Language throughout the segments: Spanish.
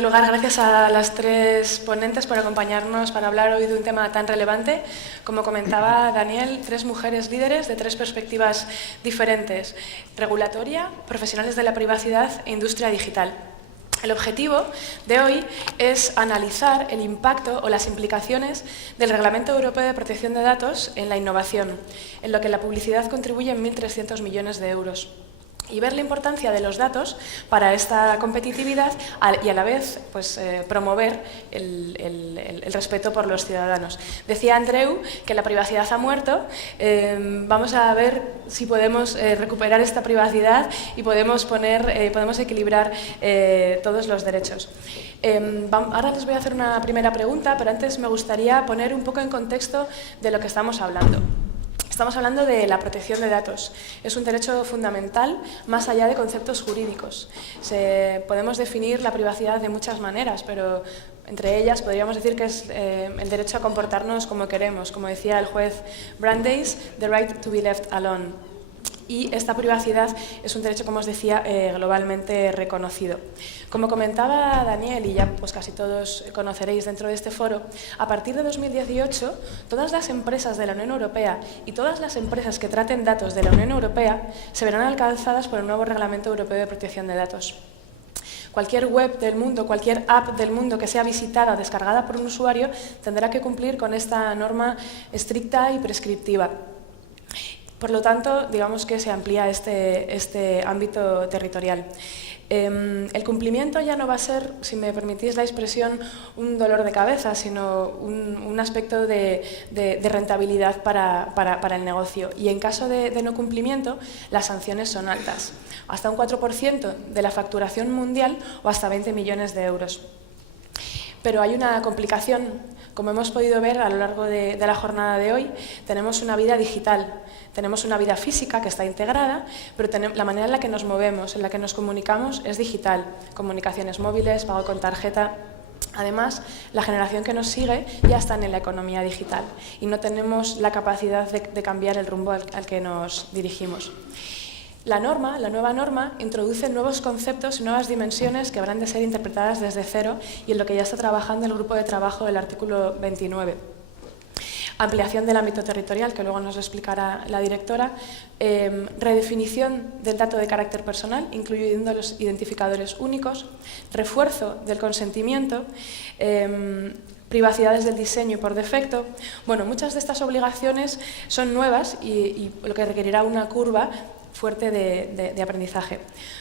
primer lugar, gracias a las tres ponentes por acompañarnos para hablar hoy de un tema tan relevante. Como comentaba Daniel, tres mujeres líderes de tres perspectivas diferentes: regulatoria, profesionales de la privacidad e industria digital. El objetivo de hoy es analizar el impacto o las implicaciones del Reglamento Europeo de Protección de Datos en la innovación, en lo que la publicidad contribuye en 1.300 millones de euros. Y ver la importancia de los datos para esta competitividad y a la vez promover el respeto por los ciudadanos. Decía Andreu que la privacidad ha muerto. Vamos a ver si podemos recuperar esta privacidad y podemos equilibrar todos los derechos. Ahora les voy a hacer una primera pregunta, pero antes me gustaría poner un poco en contexto de lo que estamos hablando. Estamos hablando de la protección de datos. Es un derecho fundamental más allá de conceptos jurídicos. Podemos definir la privacidad de muchas maneras, pero entre ellas podríamos decir que es el derecho a comportarnos como queremos, como decía el juez Brandeis, the right to be left alone. Y esta privacidad es un derecho, como os decía, globalmente reconocido. Como comentaba Daniel, y ya pues casi todos conoceréis dentro de este foro, a partir de 2018, todas las empresas de la Unión Europea y todas las empresas que traten datos de la Unión Europea se verán alcanzadas por el nuevo Reglamento Europeo de Protección de Datos. Cualquier web del mundo, cualquier app del mundo que sea visitada o descargada por un usuario tendrá que cumplir con esta norma estricta y prescriptiva. Por lo tanto, digamos que se amplía este ámbito territorial. El cumplimiento ya no va a ser, si me permitís la expresión, un dolor de cabeza, sino un aspecto de rentabilidad para el negocio. Y en caso de no cumplimiento, las sanciones son altas, hasta un 4% de la facturación mundial o hasta 20 millones de euros. Pero hay una complicación. Como hemos podido ver a lo largo de la jornada de hoy, tenemos una vida digital, tenemos una vida física que está integrada, pero la manera en la que nos movemos, en la que nos comunicamos es digital. Comunicaciones móviles, pago con tarjeta. Además, la generación que nos sigue ya está en la economía digital y no tenemos la capacidad de cambiar el rumbo al que nos dirigimos. La nueva norma, introduce nuevos conceptos y nuevas dimensiones que habrán de ser interpretadas desde cero y en lo que ya está trabajando el grupo de trabajo del artículo 29. Ampliación del ámbito territorial, que luego nos explicará la directora, redefinición del dato de carácter personal, incluyendo los identificadores únicos, refuerzo del consentimiento, privacidades del diseño por defecto. Bueno, muchas de estas obligaciones son nuevas y lo que requerirá una curva fuerte de aprendizaje.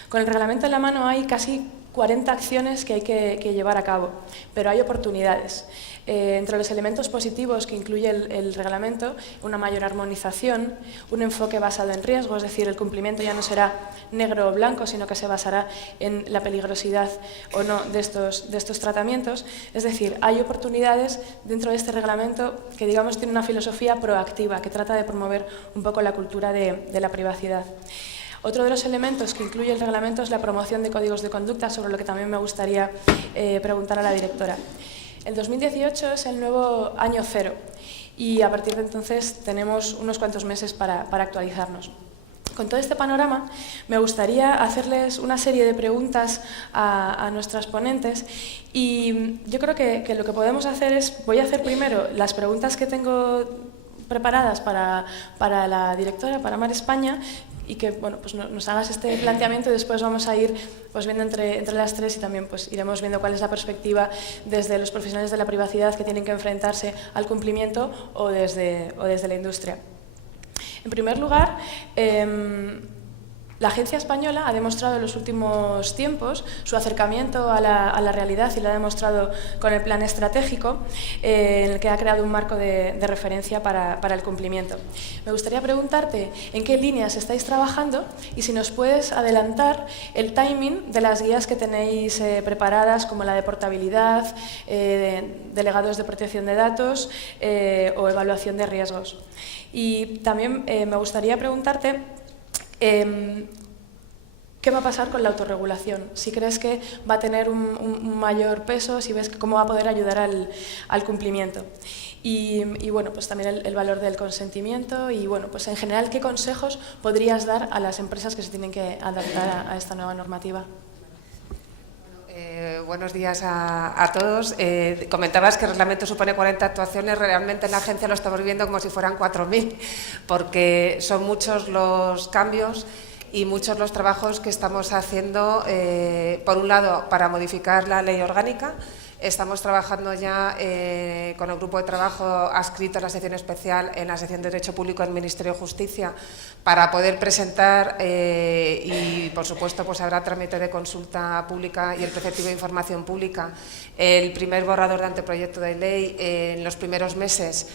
Con el reglamento en la mano hay casi 40 acciones que hay que llevar a cabo, pero hay oportunidades. Entre los elementos positivos que incluye el reglamento, una mayor armonización, un enfoque basado en riesgo, es decir, el cumplimiento ya no será negro o blanco, sino que se basará en la peligrosidad o no de estos tratamientos. Es decir, hay oportunidades dentro de este reglamento que, digamos, tiene una filosofía proactiva, que trata de promover un poco la cultura de la privacidad. Otro de los elementos que incluye el reglamento es la promoción de códigos de conducta, sobre lo que también me gustaría preguntar a la directora. El 2018 es el nuevo año cero y a partir de entonces tenemos unos cuantos meses para actualizarnos. Con todo este panorama, me gustaría hacerles una serie de preguntas a nuestras ponentes y yo creo que lo que podemos hacer es, voy a hacer primero las preguntas que tengo preparadas para la directora, para Mar España, y que pues nos hagas este planteamiento y después vamos a ir pues viendo entre las tres y también pues iremos viendo cuál es la perspectiva desde los profesionales de la privacidad que tienen que enfrentarse al cumplimiento o desde la industria. En primer lugar, la Agencia Española ha demostrado en los últimos tiempos su acercamiento a la realidad y lo ha demostrado con el plan estratégico en el que ha creado un marco de referencia para el cumplimiento. Me gustaría preguntarte en qué líneas estáis trabajando y si nos puedes adelantar el timing de las guías que tenéis preparadas, como la de portabilidad, delegados de protección de datos o evaluación de riesgos. Y también me gustaría preguntarte ¿qué va a pasar con la autorregulación? Si crees que va a tener un mayor peso, si ves cómo va a poder ayudar al cumplimiento. Y bueno, pues también el valor del consentimiento y bueno, pues en general, ¿qué consejos podrías dar a las empresas que se tienen que adaptar a esta nueva normativa? Buenos días a todos. Comentabas que el reglamento supone 40 actuaciones. Realmente en la agencia lo estamos viendo como si fueran 4.000, porque son muchos los cambios y muchos los trabajos que estamos haciendo, por un lado, para modificar la ley orgánica. Estamos trabajando ya con el grupo de trabajo adscrito a la sección especial en la sección de Derecho Público del Ministerio de Justicia para poder presentar y, por supuesto, pues habrá trámite de consulta pública y el preceptivo de información pública, el primer borrador de anteproyecto de ley en los primeros meses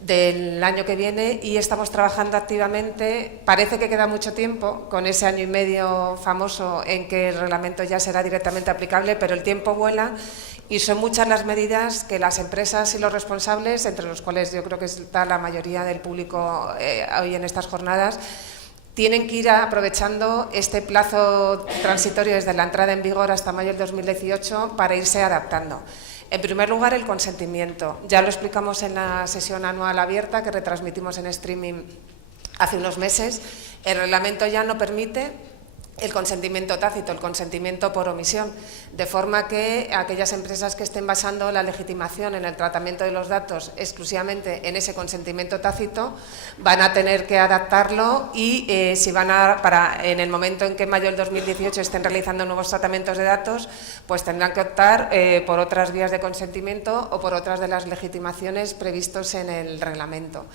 del año que viene, y estamos trabajando activamente. Parece que queda mucho tiempo con ese año y medio famoso en que el reglamento ya será directamente aplicable, pero el tiempo vuela y son muchas las medidas que las empresas y los responsables, entre los cuales yo creo que está la mayoría del público hoy en estas jornadas, tienen que ir aprovechando este plazo transitorio desde la entrada en vigor hasta mayo del 2018 para irse adaptando. En primer lugar, el consentimiento. Ya lo explicamos en la sesión anual abierta que retransmitimos en streaming hace unos meses. El reglamento ya no permite el consentimiento tácito, el consentimiento por omisión, de forma que aquellas empresas que estén basando la legitimación en el tratamiento de los datos exclusivamente en ese consentimiento tácito van a tener que adaptarlo y si van en el momento en que en mayo del 2018 estén realizando nuevos tratamientos de datos, pues tendrán que optar por otras vías de consentimiento o por otras de las legitimaciones previstos en el reglamento.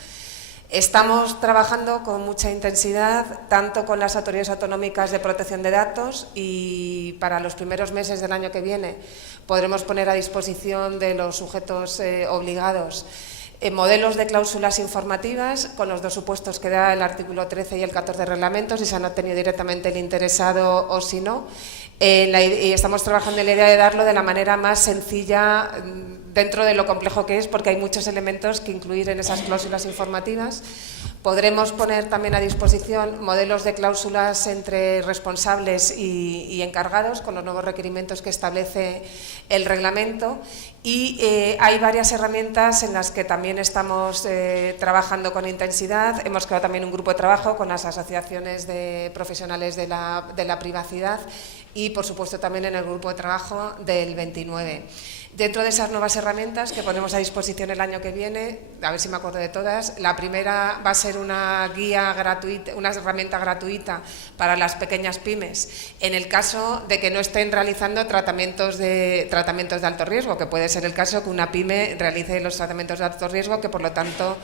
Estamos trabajando con mucha intensidad, tanto con las autoridades autonómicas de protección de datos, y para los primeros meses del año que viene podremos poner a disposición de los sujetos obligados modelos de cláusulas informativas con los dos supuestos que da el artículo 13 y el 14 del reglamento, si se han obtenido directamente el interesado o si no. Y estamos trabajando en la idea de darlo de la manera más sencilla dentro de lo complejo que es, porque hay muchos elementos que incluir en esas cláusulas informativas. Podremos poner también a disposición modelos de cláusulas entre responsables y encargados con los nuevos requerimientos que establece el reglamento, y hay varias herramientas en las que también estamos trabajando con intensidad. Hemos creado también un grupo de trabajo con las asociaciones de profesionales de la privacidad y, por supuesto, también en el grupo de trabajo del 29. Dentro de esas nuevas herramientas que ponemos a disposición el año que viene, a ver si me acuerdo de todas, la primera va a ser una guía gratuita, una herramienta gratuita para las pequeñas pymes, en el caso de que no estén realizando tratamientos de alto riesgo, que puede ser el caso que una pyme realice los tratamientos de alto riesgo, que por lo tanto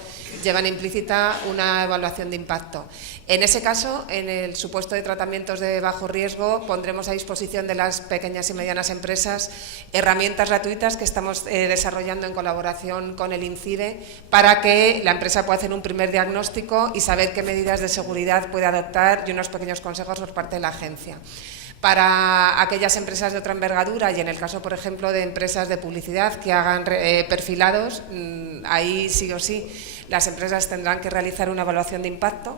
llevan implícita una evaluación de impacto. En ese caso, en el supuesto de tratamientos de bajo riesgo, pondremos a disposición de las pequeñas y medianas empresas herramientas gratuitas que estamos desarrollando en colaboración con el INCIBE para que la empresa pueda hacer un primer diagnóstico y saber qué medidas de seguridad puede adoptar, y unos pequeños consejos por parte de la agencia. Para aquellas empresas de otra envergadura y en el caso, por ejemplo, de empresas de publicidad que hagan perfilados, ahí sí o sí las empresas tendrán que realizar una evaluación de impacto,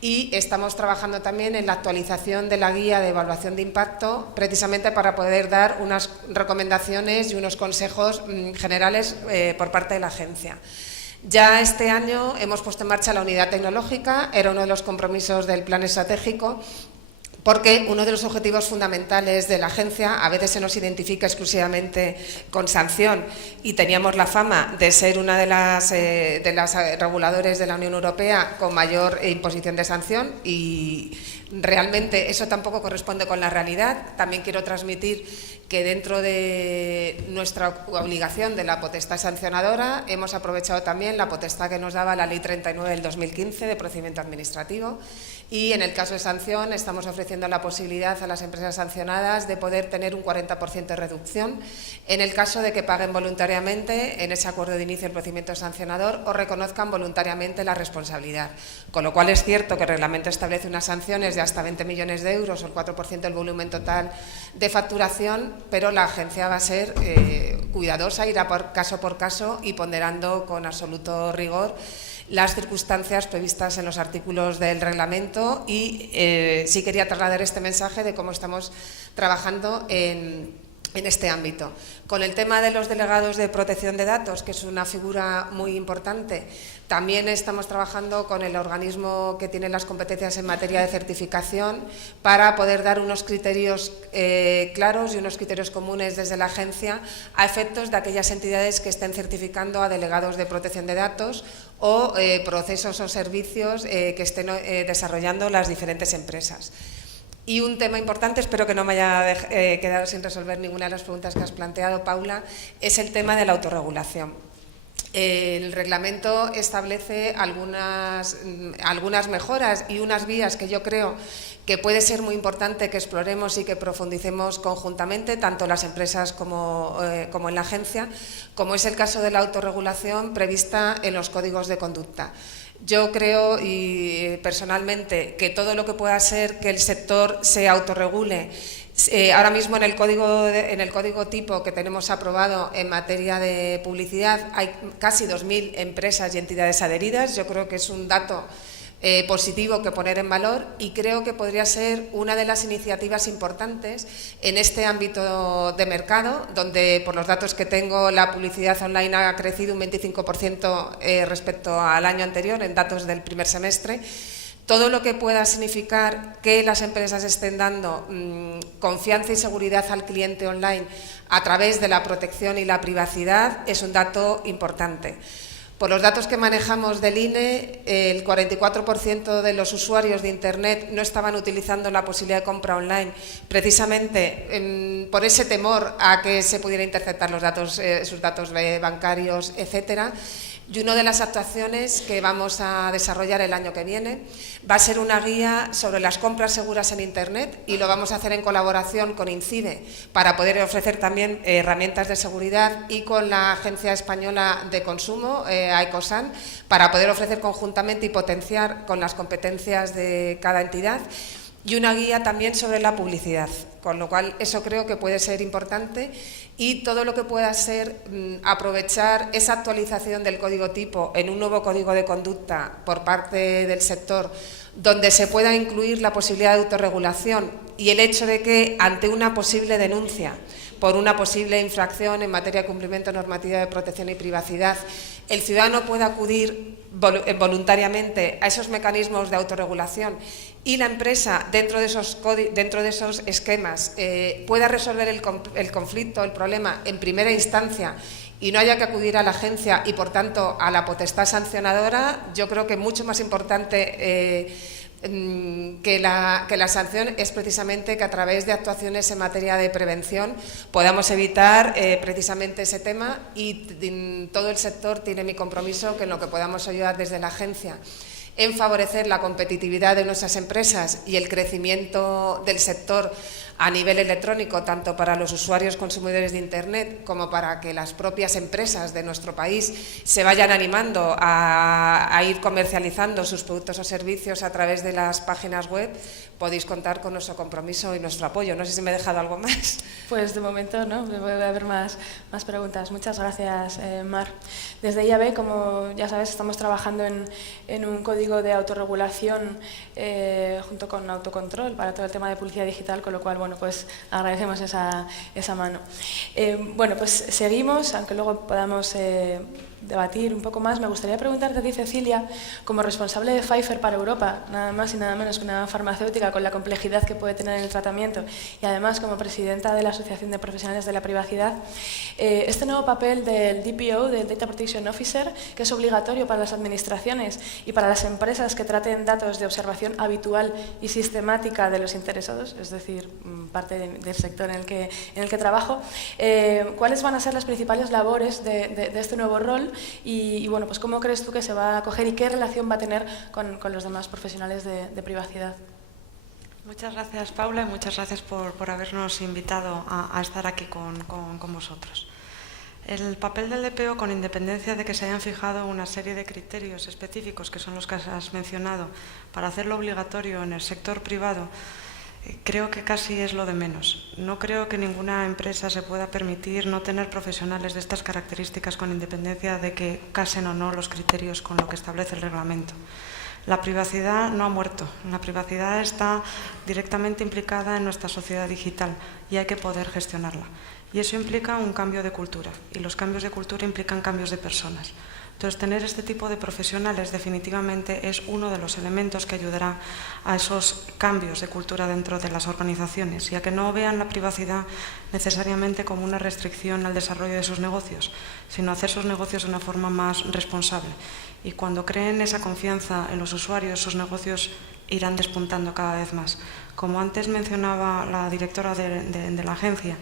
y estamos trabajando también en la actualización de la guía de evaluación de impacto precisamente para poder dar unas recomendaciones y unos consejos generales por parte de la agencia. Ya este año hemos puesto en marcha la unidad tecnológica, era uno de los compromisos del plan estratégico, porque uno de los objetivos fundamentales de la agencia a veces se nos identifica exclusivamente con sanción, y teníamos la fama de ser una de las reguladores de la Unión Europea con mayor imposición de sanción, y realmente eso tampoco corresponde con la realidad. También quiero transmitir que dentro de nuestra obligación de la potestad sancionadora hemos aprovechado también la potestad que nos daba la Ley 39 del 2015 de procedimiento administrativo, y en el caso de sanción estamos ofreciendo la posibilidad a las empresas sancionadas de poder tener un 40% de reducción en el caso de que paguen voluntariamente en ese acuerdo de inicio del procedimiento sancionador o reconozcan voluntariamente la responsabilidad. Con lo cual es cierto que el reglamento establece unas sanciones de hasta 20 millones de euros o el 4% del volumen total de facturación, pero la agencia va a ser cuidadosa, irá por caso y ponderando con absoluto rigor las circunstancias previstas en los artículos del reglamento, y sí quería trasladar este mensaje de cómo estamos trabajando en en este ámbito. Con el tema de los delegados de protección de datos, que es una figura muy importante, también estamos trabajando con el organismo que tiene las competencias en materia de certificación para poder dar unos criterios claros y unos criterios comunes desde la agencia a efectos de aquellas entidades que estén certificando a delegados de protección de datos o procesos o servicios que estén desarrollando las diferentes empresas. Y un tema importante, espero que no me haya quedado sin resolver ninguna de las preguntas que has planteado, Paula, es el tema de la autorregulación. El reglamento establece algunas mejoras y unas vías que yo creo que puede ser muy importante que exploremos y que profundicemos conjuntamente, tanto las empresas como en la agencia, como es el caso de la autorregulación prevista en los códigos de conducta. Yo creo personalmente que todo lo que pueda ser que el sector se autorregule, ahora mismo en el código tipo que tenemos aprobado en materia de publicidad hay casi 2.000 empresas y entidades adheridas. Yo creo que es un dato positivo que poner en valor y creo que podría ser una de las iniciativas importantes en este ámbito de mercado, donde por los datos que tengo la publicidad online ha crecido un 25% respecto al año anterior en datos del primer semestre. Todo lo que pueda significar que las empresas estén dando confianza y seguridad al cliente online a través de la protección y la privacidad es un dato importante. Por los datos que manejamos del INE, el 44% de los usuarios de Internet no estaban utilizando la posibilidad de compra online, precisamente por ese temor a que se pudiera interceptar los datos, sus datos bancarios, etcétera. Y una de las actuaciones que vamos a desarrollar el año que viene va a ser una guía sobre las compras seguras en Internet y lo vamos a hacer en colaboración con INCIBE para poder ofrecer también herramientas de seguridad y con la Agencia Española de Consumo, AECOSAN, para poder ofrecer conjuntamente y potenciar con las competencias de cada entidad. Y una guía también sobre la publicidad, con lo cual eso creo que puede ser importante y todo lo que pueda ser aprovechar esa actualización del código tipo en un nuevo código de conducta por parte del sector, donde se pueda incluir la posibilidad de autorregulación y el hecho de que ante una posible denuncia por una posible infracción en materia de cumplimiento de normativa de protección y privacidad, el ciudadano pueda acudir voluntariamente a esos mecanismos de autorregulación y la empresa, dentro de esos esquemas, pueda resolver el conflicto, el problema en primera instancia y no haya que acudir a la agencia y, por tanto, a la potestad sancionadora, yo creo que mucho más importante que la sanción es precisamente que a través de actuaciones en materia de prevención podamos evitar precisamente ese tema y todo el sector tiene mi compromiso que en lo que podamos ayudar desde la agencia en favorecer la competitividad de nuestras empresas y el crecimiento del sector a nivel electrónico, tanto para los usuarios consumidores de Internet como para que las propias empresas de nuestro país se vayan animando a ir comercializando sus productos o servicios a través de las páginas web, podéis contar con nuestro compromiso y nuestro apoyo. No sé si me he dejado algo más. Pues de momento no, voy a haber más preguntas. Muchas gracias, Mar. Desde IAB, como ya sabes, estamos trabajando en un código de autorregulación junto con autocontrol para todo el tema de publicidad digital, con lo cual, bueno, pues agradecemos esa mano. Bueno, pues seguimos, aunque luego podamos debatir un poco más. Me gustaría preguntarte a ti, Cecilia, como responsable de Pfizer para Europa, nada más y nada menos que una farmacéutica con la complejidad que puede tener en el tratamiento y además como presidenta de la Asociación de Profesionales de la Privacidad, este nuevo papel del DPO, del Data Protection Officer, que es obligatorio para las administraciones y para las empresas que traten datos de observación habitual y sistemática de los interesados, es decir, parte del sector en el que trabajo, ¿cuáles van a ser las principales labores de este nuevo rol? Y bueno, pues ¿cómo crees tú que se va a acoger y qué relación va a tener con los demás profesionales de privacidad? Muchas gracias, Paula, y muchas gracias por habernos invitado a estar aquí con vosotros. El papel del DPO, con independencia de que se hayan fijado una serie de criterios específicos, que son los que has mencionado, para hacerlo obligatorio en el sector privado, creo que casi es lo de menos. No creo que ninguna empresa se pueda permitir no tener profesionales de estas características con independencia de que casen o no los criterios con lo que establece el reglamento. La privacidad no ha muerto. La privacidad está directamente implicada en nuestra sociedad digital y hay que poder gestionarla. Y eso implica un cambio de cultura, y los cambios de cultura implican cambios de personas. Entonces, tener este tipo de profesionales definitivamente es uno de los elementos que ayudará a esos cambios de cultura dentro de las organizaciones y a que no vean la privacidad necesariamente como una restricción al desarrollo de sus negocios, sino hacer sus negocios de una forma más responsable. Y cuando creen esa confianza en los usuarios, sus negocios irán despuntando cada vez más. Como antes mencionaba la directora de la agencia,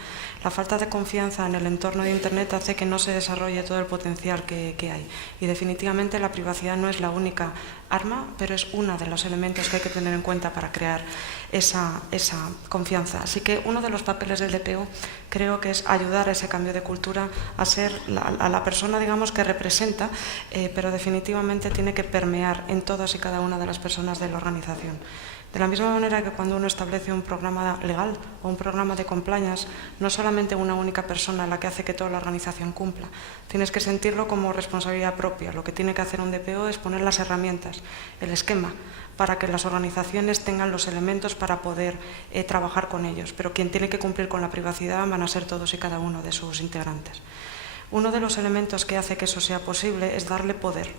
la falta de confianza en el entorno de Internet hace que no se desarrolle todo el potencial que hay. Y definitivamente la privacidad no es la única arma, pero es uno de los elementos que hay que tener en cuenta para crear esa confianza. Así que uno de los papeles del DPO creo que es ayudar a ese cambio de cultura, a ser a la persona, digamos, que representa, pero definitivamente tiene que permear en todas y cada una de las personas de la organización. De la misma manera que cuando uno establece un programa legal o un programa de compliance, no es solamente una única persona la que hace que toda la organización cumpla. Tienes que sentirlo como responsabilidad propia. Lo que tiene que hacer un DPO es poner las herramientas, el esquema, para que las organizaciones tengan los elementos para poder trabajar con ellos. Pero quien tiene que cumplir con la privacidad van a ser todos y cada uno de sus integrantes. Uno de los elementos que hace que eso sea posible es darle poder.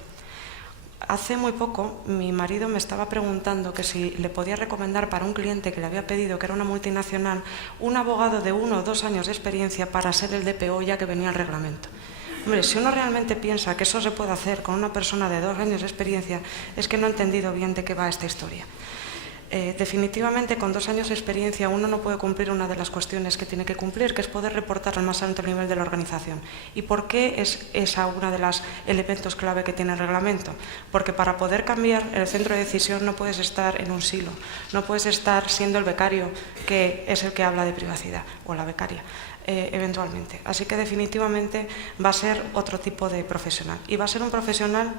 Hace muy poco mi marido me estaba preguntando que si le podía recomendar para un cliente que le había pedido, que era una multinacional, un abogado de 1 o 2 años de experiencia para ser el DPO ya que venía el reglamento. Hombre, si uno realmente piensa que eso se puede hacer con una persona de 2 años de experiencia, es que no ha entendido bien de qué va esta historia. Definitivamente con 2 años de experiencia uno no puede cumplir una de las cuestiones que tiene que cumplir, que es poder reportar al más alto nivel de la organización. ¿Y por qué es esa uno de los elementos clave que tiene el reglamento? Porque para poder cambiar el centro de decisión no puedes estar en un silo, no puedes estar siendo el becario que es el que habla de privacidad, o la becaria. Eventualmente. Así que definitivamente va a ser otro tipo de profesional. Y va a ser un profesional,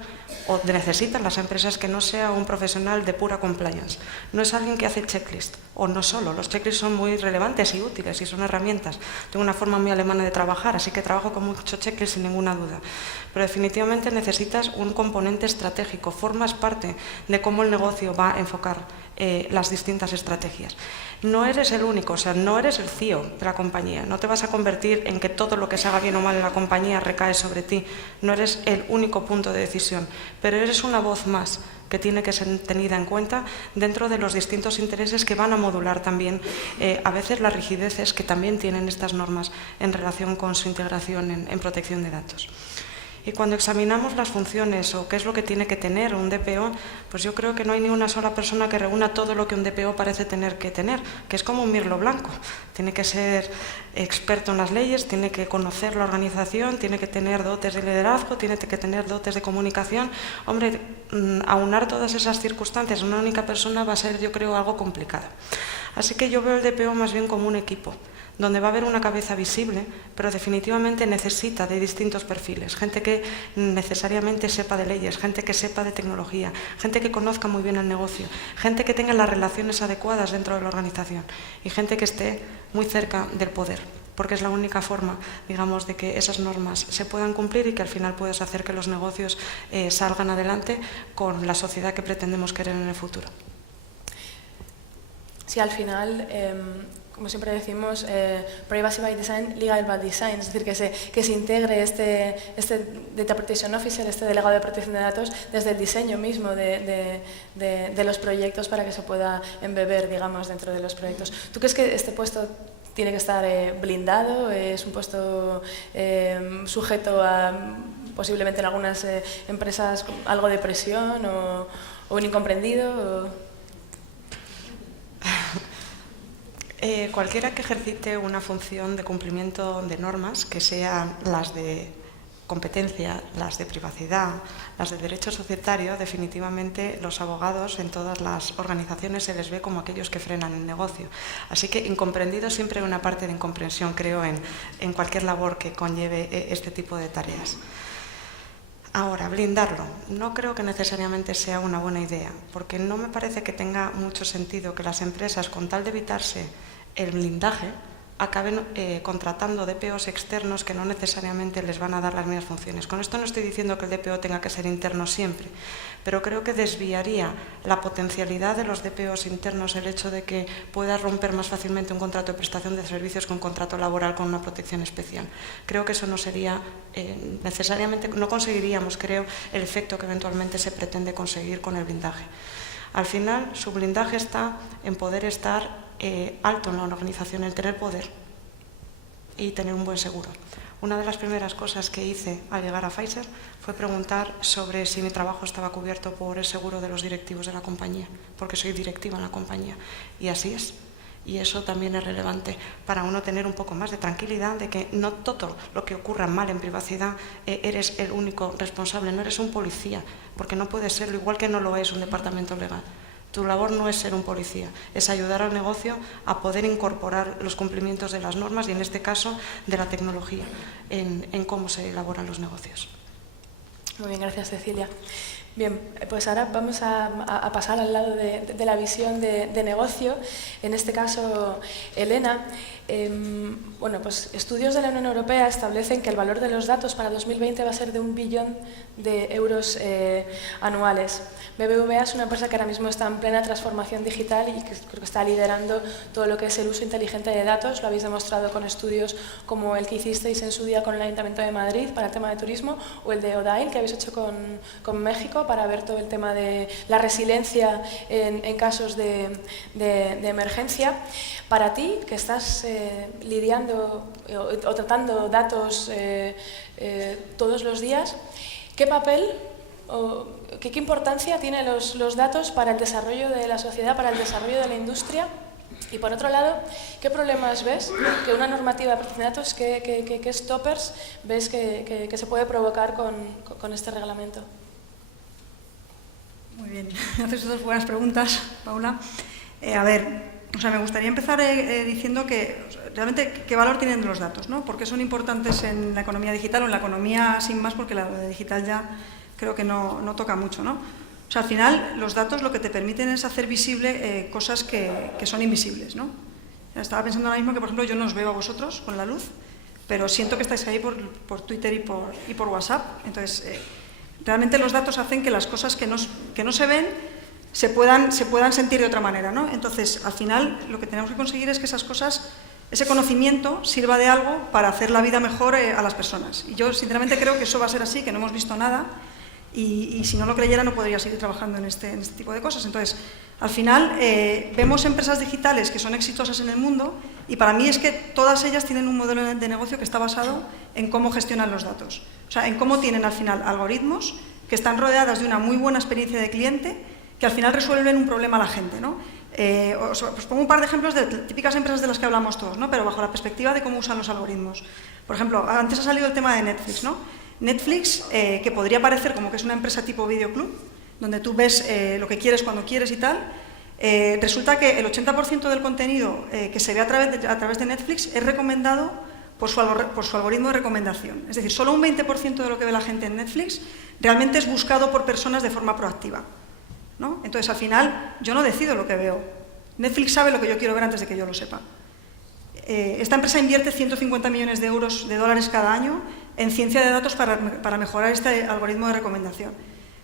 o necesitan las empresas, que no sea un profesional de pura compliance. No es alguien que hace checklist, o no solo. Los checklists son muy relevantes y útiles y son herramientas. Tengo una forma muy alemana de trabajar, así que trabajo con mucho checklist sin ninguna duda. Pero definitivamente necesitas un componente estratégico. Formas parte de cómo el negocio va a enfocar las distintas estrategias. No eres el único, o sea, no eres el CEO de la compañía, no te vas a convertir en que todo lo que se haga bien o mal en la compañía recae sobre ti, no eres el único punto de decisión, pero eres una voz más que tiene que ser tenida en cuenta dentro de los distintos intereses que van a modular también a veces las rigideces que también tienen estas normas en relación con su integración en protección de datos. Y cuando examinamos las funciones o qué es lo que tiene que tener un DPO, pues yo creo que no hay ni una sola persona que reúna todo lo que un DPO parece tener que tener, que es como un mirlo blanco. Tiene que ser experto en las leyes, tiene que conocer la organización, tiene que tener dotes de liderazgo, tiene que tener dotes de comunicación. Hombre, aunar todas esas circunstancias en una única persona va a ser, yo creo, algo complicado. Así que yo veo el DPO más bien como un equipo, donde va a haber una cabeza visible, pero definitivamente necesita de distintos perfiles. Gente que necesariamente sepa de leyes, gente que sepa de tecnología, gente que conozca muy bien el negocio, gente que tenga las relaciones adecuadas dentro de la organización y gente que esté muy cerca del poder, porque es la única forma, digamos, de que esas normas se puedan cumplir y que al final puedas hacer que los negocios salgan adelante con la sociedad que pretendemos querer en el futuro. Sí, al final, como siempre decimos, privacy by design, legal by design, es decir, que se integre este Data Protection Officer, este delegado de protección de datos, desde el diseño mismo de los proyectos para que se pueda embeber, digamos, dentro de los proyectos. ¿Tú crees que este puesto tiene que estar blindado? ¿Es un puesto sujeto a, posiblemente en algunas empresas, algo de presión o un incomprendido? Cualquiera que ejercite una función de cumplimiento de normas, que sean las de competencia, las de privacidad, las de derecho societario, definitivamente los abogados en todas las organizaciones se les ve como aquellos que frenan el negocio. Así que incomprendido siempre hay una parte de incomprensión, creo, en cualquier labor que conlleve este tipo de tareas. Ahora, blindarlo. No creo que necesariamente sea una buena idea, porque no me parece que tenga mucho sentido que las empresas, con tal de evitarse el blindaje, acaben contratando DPOs externos que no necesariamente les van a dar las mismas funciones. Con esto no estoy diciendo que el DPO tenga que ser interno siempre, pero creo que desviaría la potencialidad de los DPOs internos el hecho de que pueda romper más fácilmente un contrato de prestación de servicios que un contrato laboral con una protección especial. Creo que eso no sería necesariamente, no conseguiríamos, creo, el efecto que eventualmente se pretende conseguir con el blindaje. Al final, su blindaje está en poder estar alto en la organización, el tener poder y tener un buen seguro. Una de las primeras cosas que hice al llegar a Pfizer fue preguntar sobre si mi trabajo estaba cubierto por el seguro de los directivos de la compañía, porque soy directiva en la compañía, y así es. Y eso también es relevante para uno tener un poco más de tranquilidad de que no todo lo que ocurra mal en privacidad eres el único responsable, no eres un policía, porque no puedes serlo, igual que no lo es un departamento legal. Tu labor no es ser un policía, es ayudar al negocio a poder incorporar los cumplimientos de las normas y, en este caso, de la tecnología en cómo se elaboran los negocios. Muy bien, gracias, Cecilia. Bien, pues ahora vamos a pasar al lado de la visión de negocio. En este caso, Elena. Bueno, pues estudios de la Unión Europea establecen que el valor de los datos para 2020 va a ser de 1 billón de euros anuales. BBVA es una empresa que ahora mismo está en plena transformación digital y que creo que está liderando todo lo que es el uso inteligente de datos. Lo habéis demostrado con estudios como el que hicisteis en su día con el Ayuntamiento de Madrid para el tema de turismo, o el de ODAIL que habéis hecho con México para ver todo el tema de la resiliencia en casos de emergencia. Para ti, que estás lidiando o tratando datos todos los días, ¿qué papel o qué importancia tienen los datos para el desarrollo de la sociedad, para el desarrollo de la industria? Y por otro lado, ¿qué problemas ves que una normativa de protección de datos, qué stoppers ves que se puede provocar con este reglamento? Muy bien, haces dos buenas preguntas, Paula. A ver, me gustaría empezar diciendo que realmente qué valor tienen los datos, ¿no? ¿Por qué son importantes en la economía digital o en la economía sin más? Porque la digital ya creo que no toca mucho, ¿no? O sea, al final los datos lo que te permiten es hacer visible cosas que son invisibles, ¿no? Estaba pensando ahora mismo que, por ejemplo, yo no os veo a vosotros con la luz, pero siento que estáis ahí por Twitter y por WhatsApp. Entonces, realmente los datos hacen que las cosas que no se ven se puedan sentir de otra manera, ¿no? Entonces, al final, lo que tenemos que conseguir es que esas cosas, ese conocimiento, sirva de algo para hacer la vida mejor a las personas. Y yo, sinceramente, creo que eso va a ser así, que no hemos visto nada, y si no lo creyera no podría seguir trabajando en este tipo de cosas. Entonces, al final, vemos empresas digitales que son exitosas en el mundo, y para mí es que todas ellas tienen un modelo de negocio que está basado en cómo gestionan los datos. O sea, en cómo tienen al final algoritmos que están rodeadas de una muy buena experiencia de cliente, que al final resuelven un problema a la gente, ¿no? Os pongo un par de ejemplos de típicas empresas de las que hablamos todos, ¿no? Pero bajo la perspectiva de cómo usan los algoritmos. Por ejemplo, antes ha salido el tema de Netflix, ¿no? Netflix, que podría parecer como que es una empresa tipo videoclub, donde tú ves lo que quieres cuando quieres y tal, resulta que el 80% del contenido que se ve a través de Netflix es recomendado por su algoritmo de recomendación. Es decir, solo un 20% de lo que ve la gente en Netflix realmente es buscado por personas de forma proactiva, ¿no? Entonces, al final, yo no decido lo que veo. Netflix sabe lo que yo quiero ver antes de que yo lo sepa. Esta empresa invierte 150 millones de dólares cada año en ciencia de datos para mejorar este algoritmo de recomendación.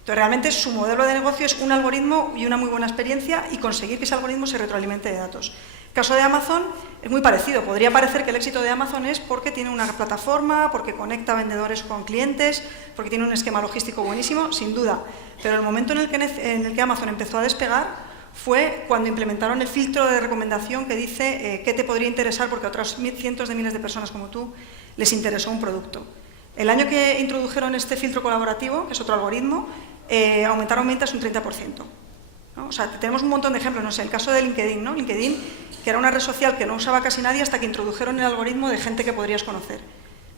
Entonces, realmente su modelo de negocio es un algoritmo y una muy buena experiencia y conseguir que ese algoritmo se retroalimente de datos. El caso de Amazon es muy parecido. Podría parecer que el éxito de Amazon es porque tiene una plataforma, porque conecta vendedores con clientes, porque tiene un esquema logístico buenísimo, sin duda. Pero el momento en el que Amazon empezó a despegar fue cuando implementaron el filtro de recomendación que dice qué te podría interesar, porque a otros cientos de miles de personas como tú les interesó un producto. El año que introdujeron este filtro colaborativo, que es otro algoritmo, aumentaron ventas un 30%. ¿No? O sea, tenemos un montón de ejemplos, no sé, el caso de LinkedIn, ¿no? LinkedIn, que era una red social que no usaba casi nadie hasta que introdujeron el algoritmo de gente que podrías conocer.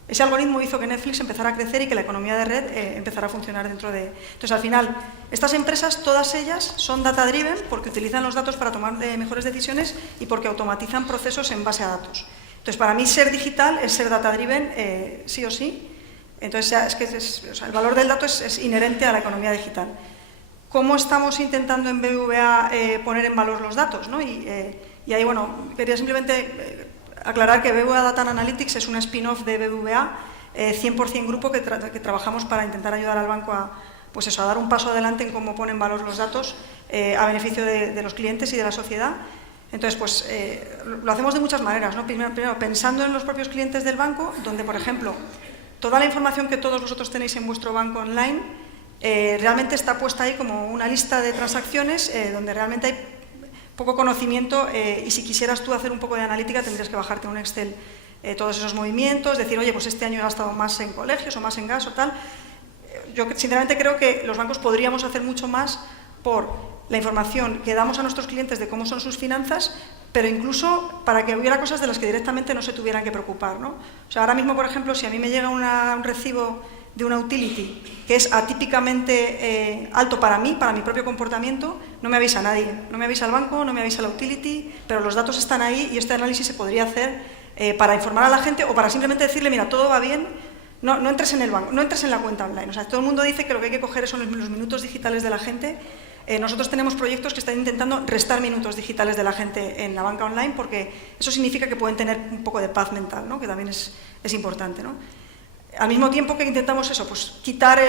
Ese algoritmo hizo que Netflix empezara a crecer y que la economía de red empezara a funcionar dentro de... Entonces, al final, estas empresas, todas ellas, son data-driven porque utilizan los datos para tomar mejores decisiones y porque automatizan procesos en base a datos. Entonces, para mí, ser digital es ser data-driven sí o sí. Entonces, ya es que el valor del dato es inherente a la economía digital. ¿Cómo estamos intentando en BBVA poner en valor los datos, ¿no? Y ahí, bueno, quería simplemente aclarar que BBVA Data Analytics es una spin-off de BBVA, 100% grupo que trabajamos para intentar ayudar al banco a dar un paso adelante en cómo pone en valor los datos a beneficio de los clientes y de la sociedad. Entonces, lo hacemos de muchas maneras, ¿no? Primero, pensando en los propios clientes del banco, donde, por ejemplo, toda la información que todos vosotros tenéis en vuestro banco online realmente está puesta ahí como una lista de transacciones donde realmente hay poco conocimiento y si quisieras tú hacer un poco de analítica tendrías que bajarte un Excel todos esos movimientos, decir, oye, pues este año he gastado más en colegios o más en gas o tal. Yo sinceramente creo que los bancos podríamos hacer mucho más por la información que damos a nuestros clientes de cómo son sus finanzas, pero incluso para que hubiera cosas de las que directamente no se tuvieran que preocupar, ¿no? O sea, ahora mismo, por ejemplo, si a mí me llega un recibo de una utility que es atípicamente alto para mí, para mi propio comportamiento, no me avisa nadie, no me avisa el banco, no me avisa la utility, pero los datos están ahí y este análisis se podría hacer para informar a la gente o para simplemente decirle, mira, todo va bien, no entres en el banco, no entres en la cuenta online. O sea, todo el mundo dice que lo que hay que coger son los minutos digitales de la gente. Nosotros tenemos proyectos que están intentando restar minutos digitales de la gente en la banca online porque eso significa que pueden tener un poco de paz mental, ¿no? Que también es importante, ¿no? Al mismo tiempo que intentamos eso, pues quitar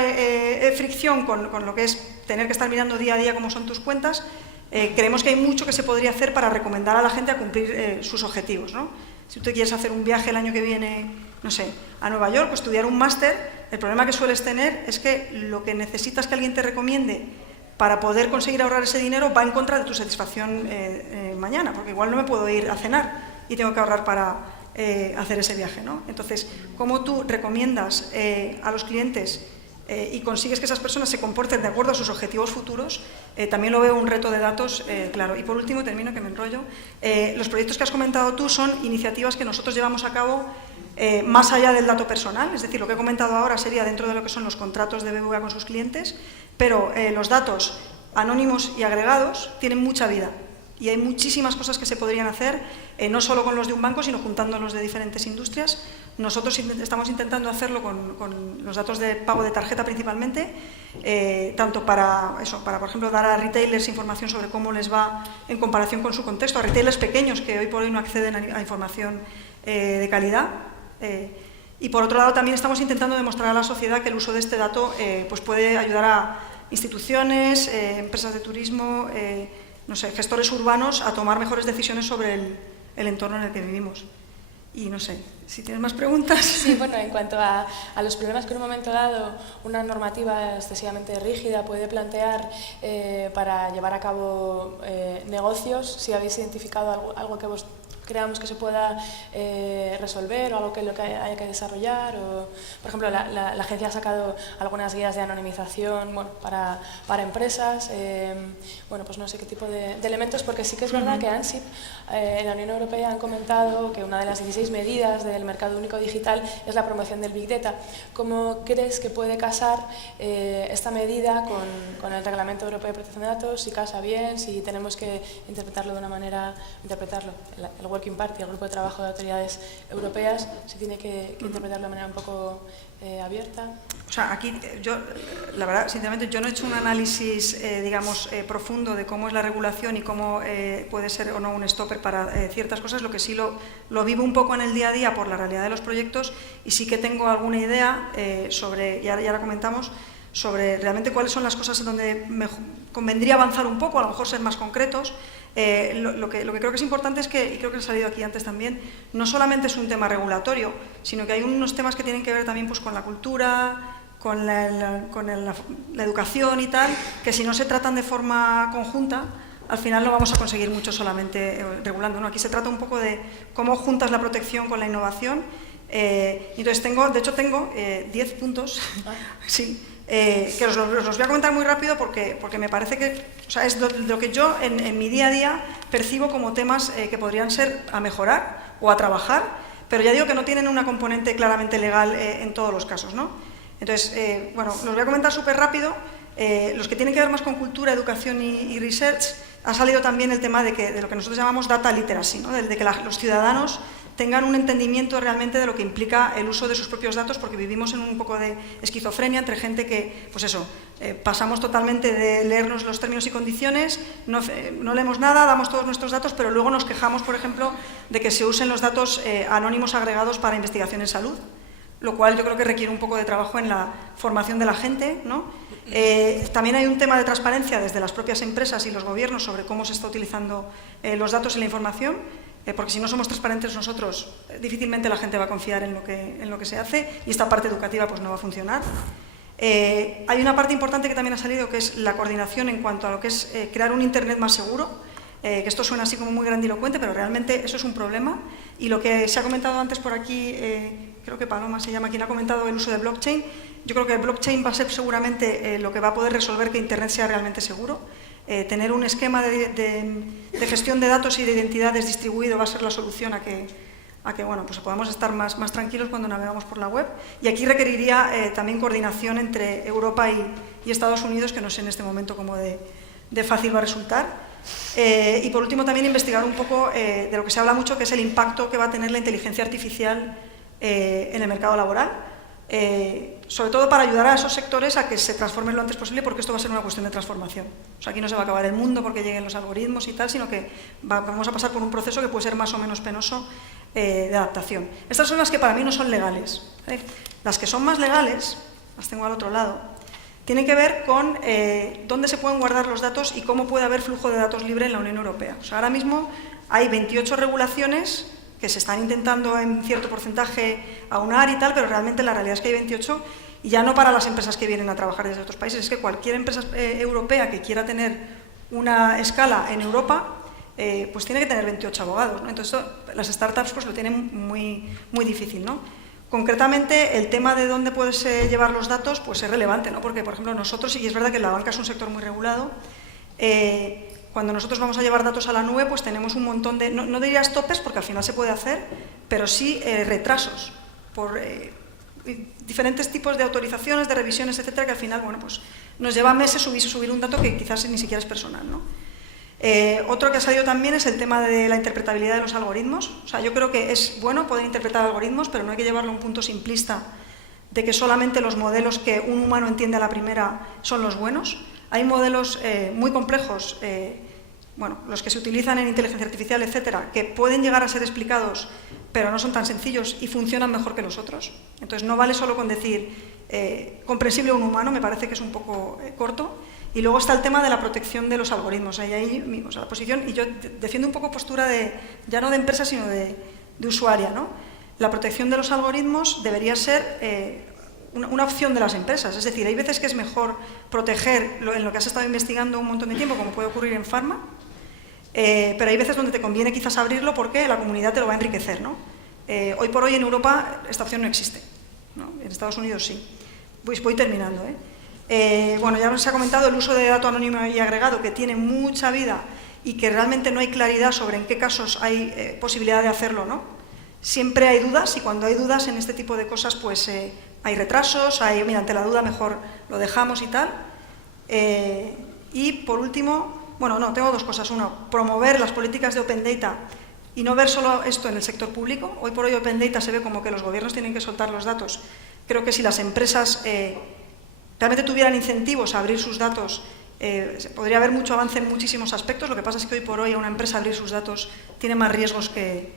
fricción con lo que es tener que estar mirando día a día cómo son tus cuentas, creemos que hay mucho que se podría hacer para recomendar a la gente a cumplir sus objetivos, ¿no? Si tú quieres hacer un viaje el año que viene, no sé, a Nueva York o estudiar un máster, el problema que sueles tener es que lo que necesitas que alguien te recomiende para poder conseguir ahorrar ese dinero va en contra de tu satisfacción mañana, porque igual no me puedo ir a cenar y tengo que ahorrar para hacer ese viaje, ¿no? Entonces, ¿cómo tú recomiendas a los clientes y consigues que esas personas se comporten de acuerdo a sus objetivos futuros? También lo veo un reto de datos, claro. Y por último, termino que me enrollo, los proyectos que has comentado tú son iniciativas que nosotros llevamos a cabo más allá del dato personal, es decir, lo que he comentado ahora sería dentro de lo que son los contratos de BBVA con sus clientes, pero los datos anónimos y agregados tienen mucha vida y hay muchísimas cosas que se podrían hacer, no solo con los de un banco, sino juntándolos de diferentes industrias. Nosotros estamos intentando hacerlo con los datos de pago de tarjeta principalmente, tanto para, por ejemplo, dar a retailers información sobre cómo les va en comparación con su contexto, a retailers pequeños que hoy por hoy no acceden a información de calidad. Y por otro lado también estamos intentando demostrar a la sociedad que el uso de este dato pues puede ayudar a instituciones, empresas de turismo, no sé, gestores urbanos a tomar mejores decisiones sobre el entorno en el que vivimos. Y no sé, si tienes más preguntas. Sí, bueno, en cuanto a los problemas que en un momento dado una normativa excesivamente rígida puede plantear para llevar a cabo negocios, si habéis identificado algo que vos creamos que se pueda resolver o algo que haya que desarrollar. O, por ejemplo, la agencia ha sacado algunas guías de anonimización para empresas. Bueno, pues no sé qué tipo de elementos, porque sí que es verdad que ANSIP en la Unión Europea han comentado que una de las 16 medidas del mercado único digital es la promoción del Big Data. ¿Cómo crees que puede casar esta medida con el Reglamento Europeo de Protección de Datos? Si casa bien, si tenemos que interpretarlo de una manera, el Working Party, el grupo de trabajo de autoridades europeas, se tiene que interpretarlo de manera un poco abierta. O sea, aquí yo, la verdad, sinceramente, yo no he hecho un análisis, digamos, profundo de cómo es la regulación y cómo puede ser o no un stopper para ciertas cosas. Lo que sí lo vivo un poco en el día a día por la realidad de los proyectos y sí que tengo alguna idea sobre, ya la comentamos, sobre realmente cuáles son las cosas en donde me convendría avanzar un poco, a lo mejor ser más concretos. Lo que creo que es importante es que, y creo que ha salido aquí antes también, no solamente es un tema regulatorio, sino que hay unos temas que tienen que ver también pues, con la cultura, con la educación y tal, que si no se tratan de forma conjunta, al final no vamos a conseguir mucho solamente regulando, ¿no? Aquí se trata un poco de cómo juntas la protección con la innovación. Entonces tengo 10 puntos, sí, que os los voy a comentar muy rápido porque me parece que, o sea, es lo que yo en mi día a día percibo como temas que podrían ser a mejorar o a trabajar, pero ya digo que no tienen una componente claramente legal en todos los casos, ¿no? Entonces, bueno, los voy a comentar súper rápido. Los que tienen que ver más con cultura, educación y research, ha salido también el tema de lo que nosotros llamamos data literacy, ¿no? De que los ciudadanos tengan un entendimiento realmente de lo que implica el uso de sus propios datos, porque vivimos en un poco de esquizofrenia entre gente que, pues eso, pasamos totalmente de leernos los términos y condiciones, no leemos nada, damos todos nuestros datos, pero luego nos quejamos, por ejemplo, de que se usen los datos anónimos agregados para investigación en salud, lo cual yo creo que requiere un poco de trabajo en la formación de la gente, ¿no? También hay un tema de transparencia desde las propias empresas y los gobiernos sobre cómo se está utilizando los datos y la información, porque si no somos transparentes nosotros, difícilmente la gente va a confiar en lo que se hace, y esta parte educativa pues no va a funcionar. Hay una parte importante que también ha salido, que es la coordinación en cuanto a lo que es crear un Internet más seguro, que esto suena así como muy grandilocuente, pero realmente eso es un problema. Y lo que se ha comentado antes por aquí, creo que Paloma se llama quien ha comentado el uso de blockchain, yo creo que el blockchain va a ser seguramente lo que va a poder resolver que Internet sea realmente seguro. Tener un esquema de gestión de datos y de identidades distribuido va a ser la solución a que bueno, pues podamos estar más tranquilos cuando navegamos por la web. Y aquí requeriría también coordinación entre Europa y Estados Unidos, que no sé en este momento cómo de fácil va a resultar. Y por último también investigar un poco de lo que se habla mucho, que es el impacto que va a tener la inteligencia artificial en el mercado laboral. Sobre todo para ayudar a esos sectores a que se transformen lo antes posible, porque esto va a ser una cuestión de transformación. O sea, aquí no se va a acabar el mundo porque lleguen los algoritmos y tal, sino que vamos a pasar por un proceso que puede ser más o menos penoso de adaptación. Estas son las que para mí no son legales. Las que son más legales, las tengo al otro lado, tienen que ver con dónde se pueden guardar los datos y cómo puede haber flujo de datos libre en la Unión Europea. O sea, ahora mismo hay 28 regulaciones que se están intentando en cierto porcentaje aunar y tal, pero realmente la realidad es que hay 28, y ya no para las empresas que vienen a trabajar desde otros países, es que cualquier empresa europea que quiera tener una escala en Europa, pues tiene que tener 28 abogados, ¿no? Entonces las startups pues lo tienen muy difícil, ¿no? Concretamente, el tema de dónde puedes llevar los datos pues es relevante, ¿no? Porque, por ejemplo, nosotros, y es verdad que la banca es un sector muy regulado, cuando nosotros vamos a llevar datos a la nube, pues tenemos un montón de, no diría stopes, porque al final se puede hacer, pero sí retrasos por diferentes tipos de autorizaciones, de revisiones, etcétera, que al final, bueno, pues nos lleva meses subir un dato que quizás ni siquiera es personal, ¿no? Otro que ha salido también es el tema de la interpretabilidad de los algoritmos. O sea, yo creo que es bueno poder interpretar algoritmos, pero no hay que llevarlo a un punto simplista de que solamente los modelos que un humano entiende a la primera son los buenos. Hay modelos muy complejos, bueno, los que se utilizan en inteligencia artificial, etcétera, que pueden llegar a ser explicados, pero no son tan sencillos y funcionan mejor que los otros. Entonces, no vale solo con decir comprensible a un humano, me parece que es un poco corto. Y luego está el tema de la protección de los algoritmos. Ahí o sea, la posición, y yo defiendo un poco postura ya no de empresa, sino de usuaria, ¿no? La protección de los algoritmos debería ser una opción de las empresas. Es decir, hay veces que es mejor proteger en lo que has estado investigando un montón de tiempo, como puede ocurrir en Pharma, pero hay veces donde te conviene quizás abrirlo porque la comunidad te lo va a enriquecer, ¿no? Hoy por hoy en Europa esta opción no existe, ¿no? En Estados Unidos sí. Voy terminando, bueno, ya se ha comentado el uso de dato anónimo y agregado, que tiene mucha vida y que realmente no hay claridad sobre en qué casos hay posibilidad de hacerlo, ¿no? Siempre hay dudas, y cuando hay dudas en este tipo de cosas, pues hay retrasos, mira, ante la duda mejor lo dejamos y tal. Y por último, bueno, no, tengo dos cosas. Uno, promover las políticas de Open Data y no ver solo esto en el sector público. Hoy por hoy Open Data se ve como que los gobiernos tienen que soltar los datos. Creo que si las empresas realmente tuvieran incentivos a abrir sus datos, podría haber mucho avance en muchísimos aspectos. Lo que pasa es que hoy por hoy a una empresa abrir sus datos tiene más riesgos que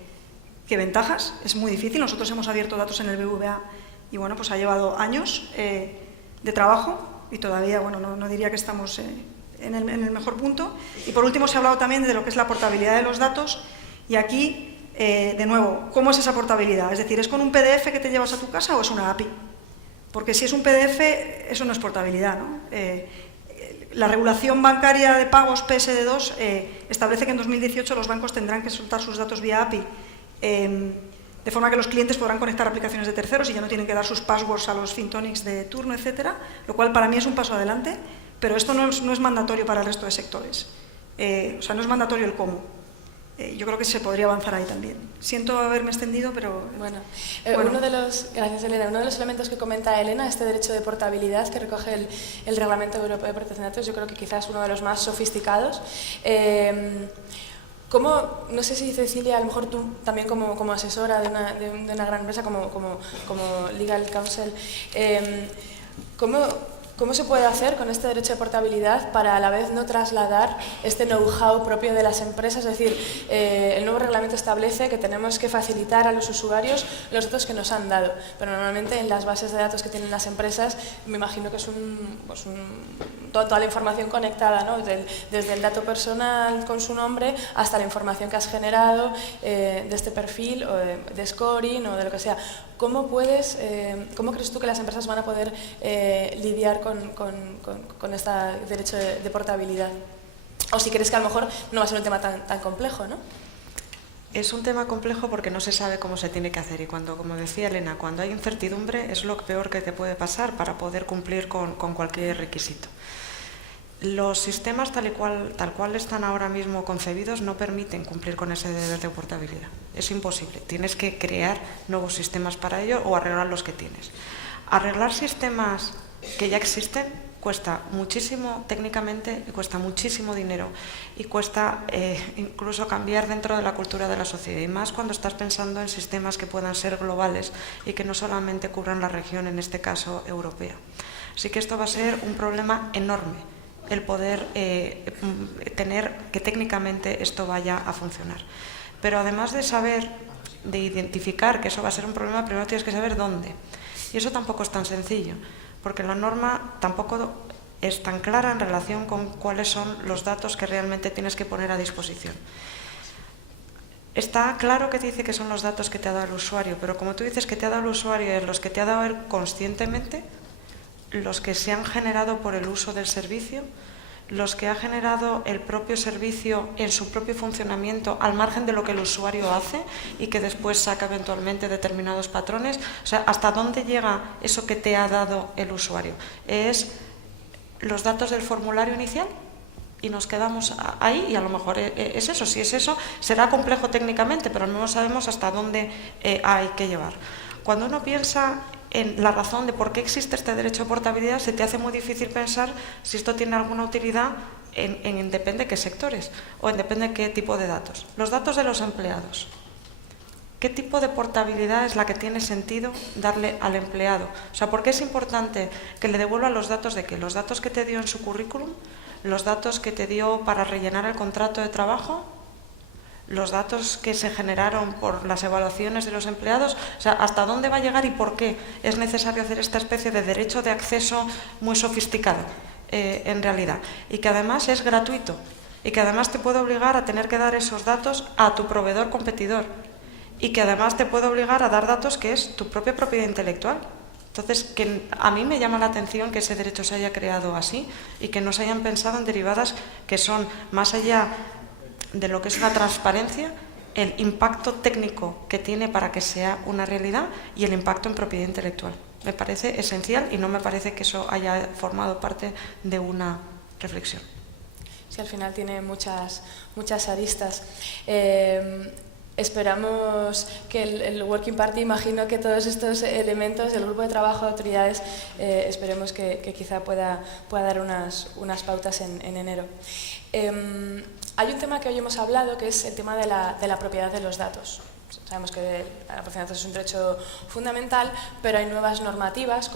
ventajas. Es muy difícil. Nosotros hemos abierto datos en el BBVA y bueno, pues ha llevado años de trabajo y todavía, bueno, no diría que estamos en el mejor punto. Y por último se ha hablado también de lo que es la portabilidad de los datos, y aquí, de nuevo, ¿cómo es esa portabilidad? Es decir, ¿es con un PDF que te llevas a tu casa o es una API? Porque si es un PDF, eso no es portabilidad, ¿no? La regulación bancaria de pagos PSD2 establece que en 2018 los bancos tendrán que soltar sus datos vía API, de forma que los clientes podrán conectar aplicaciones de terceros y ya no tienen que dar sus passwords a los fintonics de turno, etcétera, lo cual para mí es un paso adelante, pero esto no es mandatorio para el resto de sectores. O sea, no es mandatorio el cómo. Yo creo que se podría avanzar ahí también. Siento haberme extendido, pero... Bueno. Gracias, Elena. Uno de los elementos que comenta Elena, este derecho de portabilidad que recoge el Reglamento Europeo de Protección de Datos, yo creo que quizás es uno de los más sofisticados. ¿Cómo, no sé si Cecilia, a lo mejor tú también como asesora de una gran empresa, como Legal Counsel, ¿cómo se puede hacer con este derecho de portabilidad para a la vez no trasladar este know-how propio de las empresas? Es decir, el nuevo reglamento establece que tenemos que facilitar a los usuarios los datos que nos han dado, pero normalmente en las bases de datos que tienen las empresas me imagino que es toda la información conectada, ¿no? Desde el dato personal con su nombre hasta la información que has generado de este perfil o de scoring o de lo que sea. ¿Cómo crees tú que las empresas van a poder lidiar con este derecho de portabilidad? O si crees que a lo mejor no va a ser un tema tan complejo, ¿no? Es un tema complejo porque no se sabe cómo se tiene que hacer y como decía Elena, cuando hay incertidumbre es lo peor que te puede pasar para poder cumplir con cualquier requisito. Los sistemas tal cual están ahora mismo concebidos no permiten cumplir con ese deber de portabilidad. Es imposible. Tienes que crear nuevos sistemas para ello o arreglar los que tienes. Arreglar sistemas que ya existen cuesta muchísimo técnicamente y cuesta muchísimo dinero y cuesta incluso cambiar dentro de la cultura de la sociedad, y más cuando estás pensando en sistemas que puedan ser globales y que no solamente cubran la región, en este caso europea. Así que esto va a ser un problema enorme, el poder tener que técnicamente esto vaya a funcionar. Pero además de identificar que eso va a ser un problema, primero tienes que saber dónde. Y eso tampoco es tan sencillo, porque la norma tampoco es tan clara en relación con cuáles son los datos que realmente tienes que poner a disposición. Está claro que dice que son los datos que te ha dado el usuario, pero como tú dices que te ha dado el usuario y los que te ha dado él conscientemente, los que se han generado por el uso del servicio, los que ha generado el propio servicio en su propio funcionamiento al margen de lo que el usuario hace y que después saca eventualmente determinados patrones. O sea, ¿hasta dónde llega eso que te ha dado el usuario? ¿Es los datos del formulario inicial? Y nos quedamos ahí y a lo mejor es eso. Si es eso, será complejo técnicamente, pero no sabemos hasta dónde hay que llevar. Cuando uno piensa en la razón de por qué existe este derecho de portabilidad, se te hace muy difícil pensar si esto tiene alguna utilidad en depende de qué sectores o en depende de qué tipo de datos. Los datos de los empleados. ¿Qué tipo de portabilidad es la que tiene sentido darle al empleado? O sea, ¿por qué es importante que le devuelva los datos de qué? Los datos que te dio en su currículum, los datos que te dio para rellenar el contrato de trabajo, los datos que se generaron por las evaluaciones de los empleados. O sea, ¿hasta dónde va a llegar y por qué es necesario hacer esta especie de derecho de acceso muy sofisticado en realidad? Y que además es gratuito y que además te puede obligar a tener que dar esos datos a tu proveedor competidor y que además te puede obligar a dar datos que es tu propia propiedad intelectual. Entonces, que a mí me llama la atención que ese derecho se haya creado así y que no se hayan pensado en derivadas que son más allá de lo que es una transparencia, el impacto técnico que tiene para que sea una realidad y el impacto en propiedad intelectual. Me parece esencial y no me parece que eso haya formado parte de una reflexión. Sí, al final tiene muchas aristas. Esperamos que el Working Party, imagino que todos estos elementos, el grupo de trabajo de autoridades, esperemos que quizá pueda dar unas pautas en enero. Hay un tema que hoy hemos hablado, que es el tema de la propiedad de los datos. Sabemos que la protección de datos es un derecho fundamental, pero hay nuevas normativas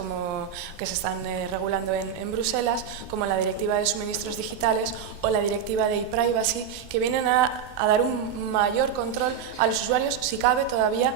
que se están regulando en Bruselas, como la Directiva de Suministros Digitales o la Directiva de e-Privacy, que vienen a dar un mayor control a los usuarios, si cabe todavía,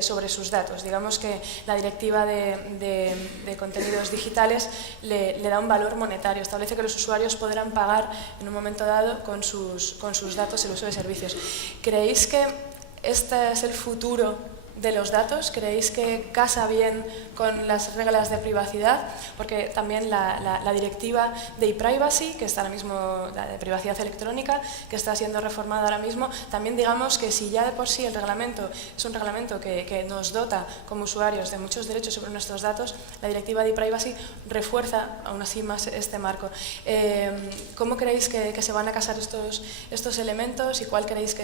sobre sus datos. Digamos que la Directiva de Contenidos Digitales le da un valor monetario, establece que los usuarios podrán pagar en un momento dado con sus datos el uso de servicios. ¿Creéis que este es el futuro de los datos? ¿Creéis que casa bien con las reglas de privacidad? Porque también la directiva de e-privacy, que está ahora mismo, la de privacidad electrónica, que está siendo reformada ahora mismo, también digamos que si ya de por sí el reglamento es un reglamento que nos dota como usuarios de muchos derechos sobre nuestros datos, la directiva de e-privacy refuerza aún así más este marco. ¿Cómo creéis que se van a casar estos elementos y cuál creéis que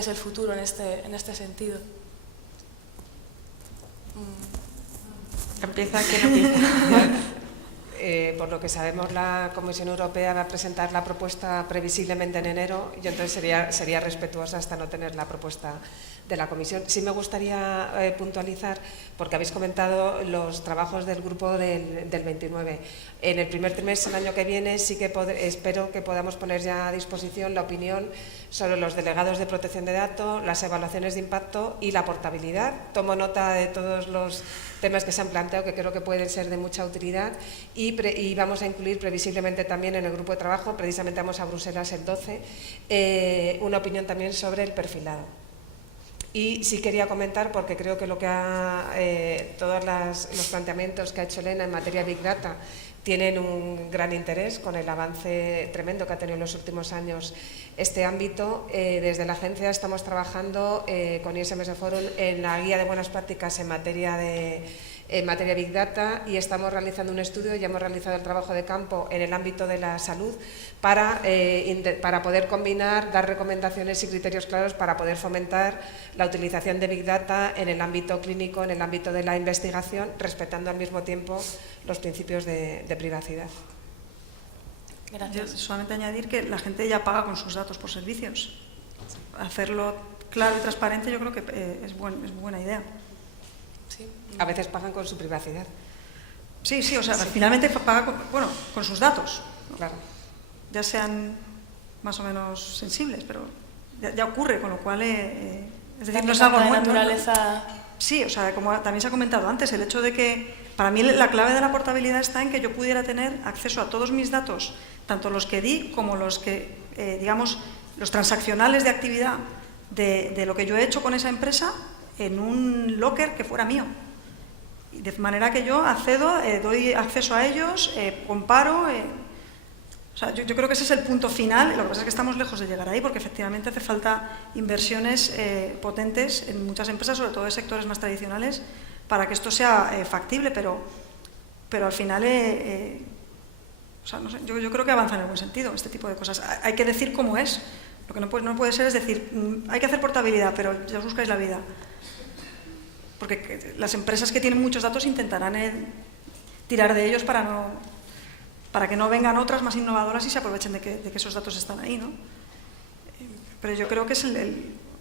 es el futuro en este sentido? Empieza, ¿quién empieza? por lo que sabemos, la Comisión Europea va a presentar la propuesta previsiblemente en enero y entonces sería respetuosa hasta no tener la propuesta de la Comisión. Sí me gustaría puntualizar, porque habéis comentado los trabajos del grupo del 29. En el primer trimestre del año que viene sí que espero que podamos poner ya a disposición la opinión sobre los delegados de protección de datos, las evaluaciones de impacto y la portabilidad. Tomo nota de todos los temas que se han planteado, que creo que pueden ser de mucha utilidad, y vamos a incluir previsiblemente también en el grupo de trabajo, precisamente vamos a Bruselas el 12, una opinión también sobre el perfilado. Y sí quería comentar, porque creo que todos los planteamientos que ha hecho Elena en materia Big Data tienen un gran interés con el avance tremendo que ha tenido en los últimos años este ámbito. Desde la agencia estamos trabajando con ISMS Forum en la guía de buenas prácticas en materia Big Data, y estamos realizando un estudio, ya hemos realizado el trabajo de campo en el ámbito de la salud para poder combinar, dar recomendaciones y criterios claros para poder fomentar la utilización de Big Data en el ámbito clínico, en el ámbito de la investigación, respetando al mismo tiempo los principios de privacidad. Gracias. Yo solamente añadir que la gente ya paga con sus datos por servicios. Hacerlo claro y transparente yo creo que es buena idea. Sí. A veces pagan con su privacidad. Sí, o sea, finalmente paga con sus datos, ¿no? Claro. Ya sean más o menos sensibles, pero ya ocurre, con lo cual, es decir, no es algo nuevo. Naturaleza. Sí, o sea, como también se ha comentado antes, el hecho de que, para mí la clave de la portabilidad está en que yo pudiera tener acceso a todos mis datos, tanto los que di como los que, digamos, los transaccionales de actividad de lo que yo he hecho con esa empresa en un locker que fuera mío. Y de manera que yo accedo, doy acceso a ellos, comparo. O sea, yo creo que ese es el punto final. Lo que pasa es que estamos lejos de llegar ahí, porque efectivamente hace falta inversiones potentes en muchas empresas, sobre todo en sectores más tradicionales, para que esto sea factible, pero al final, o sea, no sé, yo creo que avanza en el buen sentido este tipo de cosas. Hay que decir cómo es. Lo que no puede ser es decir, hay que hacer portabilidad, pero ya os buscáis la vida. Porque las empresas que tienen muchos datos intentarán tirar de ellos para que no vengan otras más innovadoras y se aprovechen de que esos datos están ahí, ¿no? Pero yo creo que es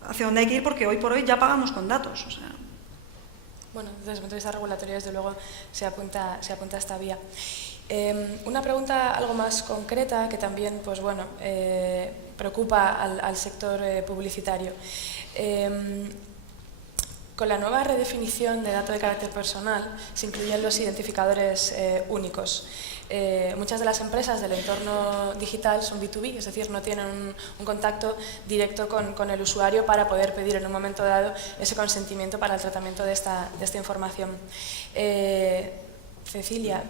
hacia donde hay que ir, porque hoy por hoy ya pagamos con datos. O sea. Bueno, desde el punto de vista regulatorio, desde luego, se apunta a esta vía. Una pregunta algo más concreta que también, pues bueno, preocupa al sector publicitario. Con la nueva redefinición de dato de carácter personal se incluyen los identificadores únicos. Muchas de las empresas del entorno digital son B2B, es decir, no tienen un contacto directo con el usuario para poder pedir en un momento dado ese consentimiento para el tratamiento de esta información. Cecilia,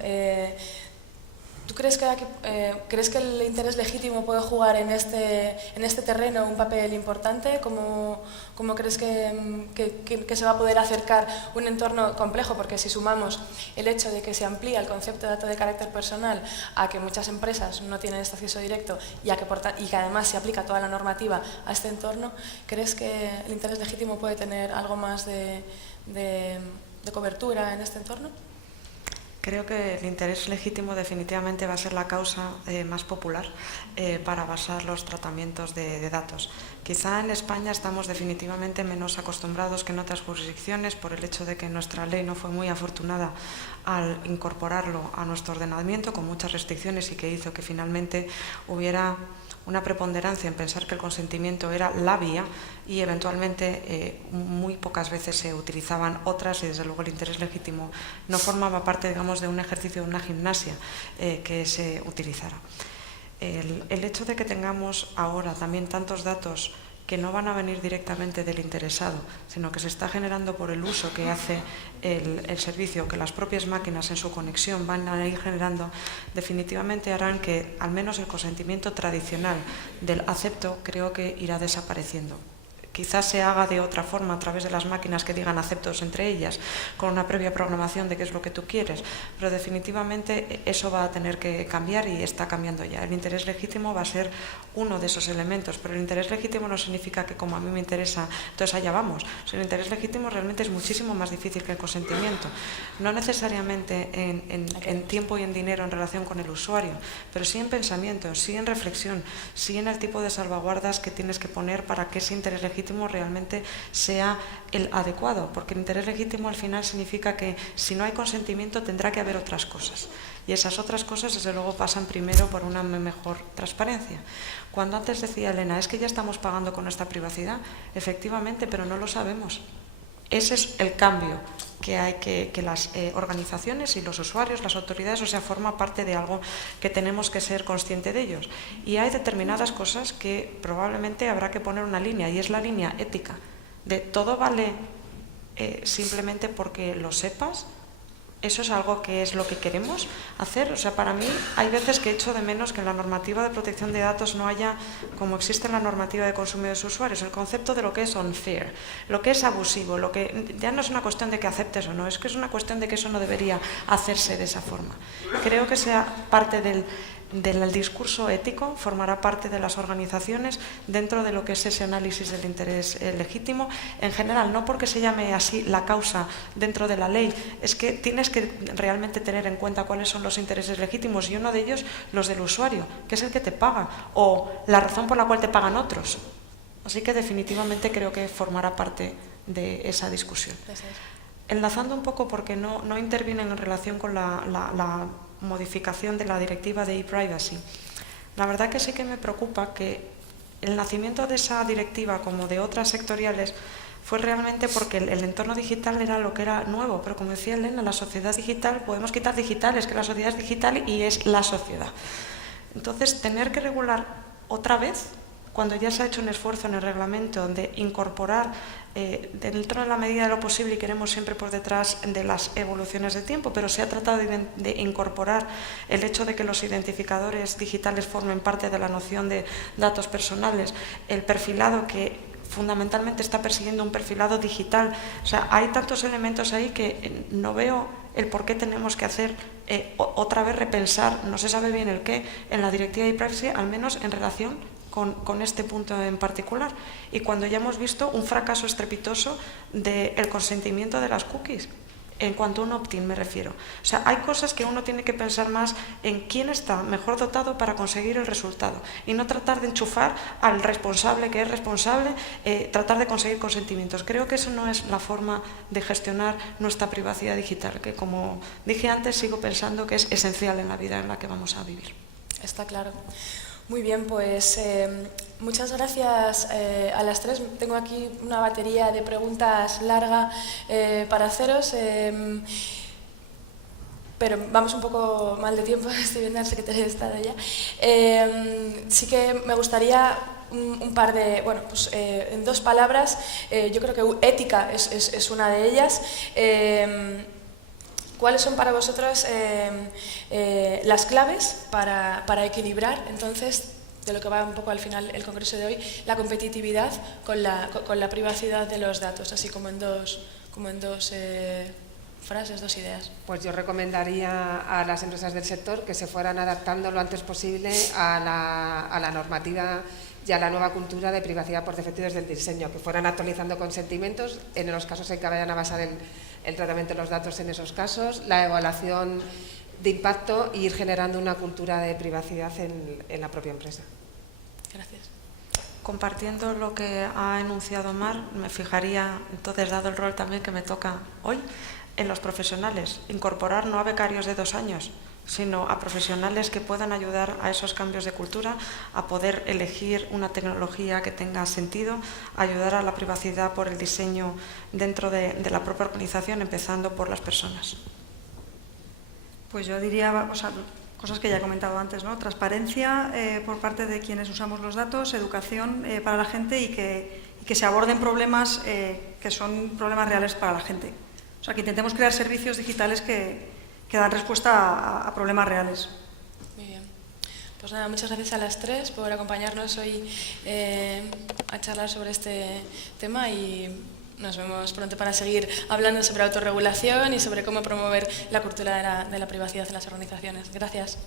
¿tú crees que el interés legítimo puede jugar en este terreno un papel importante? ¿Cómo crees que se va a poder acercar un entorno complejo? Porque si sumamos el hecho de que se amplía el concepto de dato de carácter personal a que muchas empresas no tienen este acceso directo y que además se aplica toda la normativa a este entorno, ¿crees que el interés legítimo puede tener algo más de cobertura en este entorno? Creo que el interés legítimo definitivamente va a ser la causa más popular para basar los tratamientos de datos. Quizá en España estamos definitivamente menos acostumbrados que en otras jurisdicciones por el hecho de que nuestra ley no fue muy afortunada al incorporarlo a nuestro ordenamiento con muchas restricciones y que hizo que finalmente hubiera una preponderancia en pensar que el consentimiento era la vía y eventualmente muy pocas veces se utilizaban otras y desde luego el interés legítimo no formaba parte, digamos, de un ejercicio de una gimnasia que se utilizara. El hecho de que tengamos ahora también tantos datos que no van a venir directamente del interesado, sino que se está generando por el uso que hace el servicio, que las propias máquinas en su conexión van a ir generando, definitivamente harán que al menos el consentimiento tradicional del acepto creo que irá desapareciendo. Quizás se haga de otra forma a través de las máquinas que digan aceptos entre ellas, con una previa programación de qué es lo que tú quieres, pero definitivamente eso va a tener que cambiar y está cambiando ya. El interés legítimo va a ser uno de esos elementos, pero el interés legítimo no significa que como a mí me interesa, entonces allá vamos. O sea, el interés legítimo realmente es muchísimo más difícil que el consentimiento, no necesariamente en tiempo y en dinero en relación con el usuario, pero sí en pensamiento, sí en reflexión, sí en el tipo de salvaguardas que tienes que poner para que ese interés legítimo realmente sea el adecuado, porque el interés legítimo al final significa que si no hay consentimiento tendrá que haber otras cosas, y esas otras cosas desde luego pasan primero por una mejor transparencia. Cuando antes decía Elena, es que ya estamos pagando con nuestra privacidad, efectivamente, pero no lo sabemos. Ese es el cambio que hay que las organizaciones y los usuarios, las autoridades, o sea, forma parte de algo que tenemos que ser conscientes de ellos. Y hay determinadas cosas que probablemente habrá que poner una línea, y es la línea ética, de todo vale simplemente porque lo sepas. ¿Eso es algo que es lo que queremos hacer? O sea, para mí hay veces que echo de menos que en la normativa de protección de datos no haya, como existe en la normativa de consumo de los usuarios, el concepto de lo que es unfair, lo que es abusivo, lo que ya no es una cuestión de que aceptes o no, es que es una cuestión de que eso no debería hacerse de esa forma. Creo que sea parte del discurso ético, formará parte de las organizaciones dentro de lo que es ese análisis del interés legítimo. En general, no porque se llame así la causa dentro de la ley, es que tienes que realmente tener en cuenta cuáles son los intereses legítimos, y uno de ellos los del usuario, que es el que te paga, o la razón por la cual te pagan otros. Así que definitivamente creo que formará parte de esa discusión. Enlazando un poco, porque no intervienen en relación con la modificación de la directiva de e-privacy. La verdad que sí que me preocupa que el nacimiento de esa directiva, como de otras sectoriales, fue realmente porque el entorno digital era lo que era nuevo, pero como decía Elena, la sociedad digital, podemos quitar digital, es que la sociedad es digital y es la sociedad. Entonces, tener que regular otra vez, cuando ya se ha hecho un esfuerzo en el reglamento de incorporar dentro de la medida de lo posible, y queremos siempre por detrás de las evoluciones de tiempo, pero se ha tratado de incorporar el hecho de que los identificadores digitales formen parte de la noción de datos personales, el perfilado que fundamentalmente está persiguiendo un perfilado digital. O sea, hay tantos elementos ahí que no veo el por qué tenemos que hacer otra vez repensar, no se sabe bien el qué, en la directiva de privacy, al menos en relación con este punto en particular. Y cuando ya hemos visto un fracaso estrepitoso del consentimiento de las cookies, en cuanto a un opt-in me refiero. O sea, hay cosas que uno tiene que pensar más en quién está mejor dotado para conseguir el resultado, y no tratar de enchufar al responsable que es responsable, tratar de conseguir consentimientos. Creo que eso no es la forma de gestionar nuestra privacidad digital, que como dije antes, sigo pensando que es esencial en la vida en la que vamos a vivir. Está claro. Muy bien, pues muchas gracias a las tres. Tengo aquí una batería de preguntas larga para haceros, pero vamos un poco mal de tiempo, estoy viendo al secretario de Estado ya. Sí que me gustaría un par de, bueno, pues en dos palabras, yo creo que ética es una de ellas. ¿Cuáles son para vosotros las claves para equilibrar, entonces, de lo que va un poco al final el congreso de hoy, la competitividad con la privacidad de los datos, así como en dos frases, dos ideas? Pues yo recomendaría a las empresas del sector que se fueran adaptando lo antes posible a la normativa y a la nueva cultura de privacidad por defecto desde el diseño, que fueran actualizando consentimientos en los casos en que vayan a basar el tratamiento de los datos en esos casos, la evaluación de impacto e ir generando una cultura de privacidad en la propia empresa. Gracias. Compartiendo lo que ha enunciado Mar, me fijaría, entonces, dado el rol también que me toca hoy, en los profesionales. Incorporar no a becarios de 2 años, sino a profesionales que puedan ayudar a esos cambios de cultura, a poder elegir una tecnología que tenga sentido, ayudar a la privacidad por el diseño dentro de la propia organización, empezando por las personas. Pues yo diría, o sea, cosas que ya he comentado antes, ¿no? Transparencia por parte de quienes usamos los datos, educación para la gente y que se aborden problemas que son problemas reales para la gente. O sea, que intentemos crear servicios digitales que dan respuesta a problemas reales. Muy bien. Pues nada, muchas gracias a las tres por acompañarnos hoy a charlar sobre este tema y nos vemos pronto para seguir hablando sobre autorregulación y sobre cómo promover la cultura de la privacidad en las organizaciones. Gracias.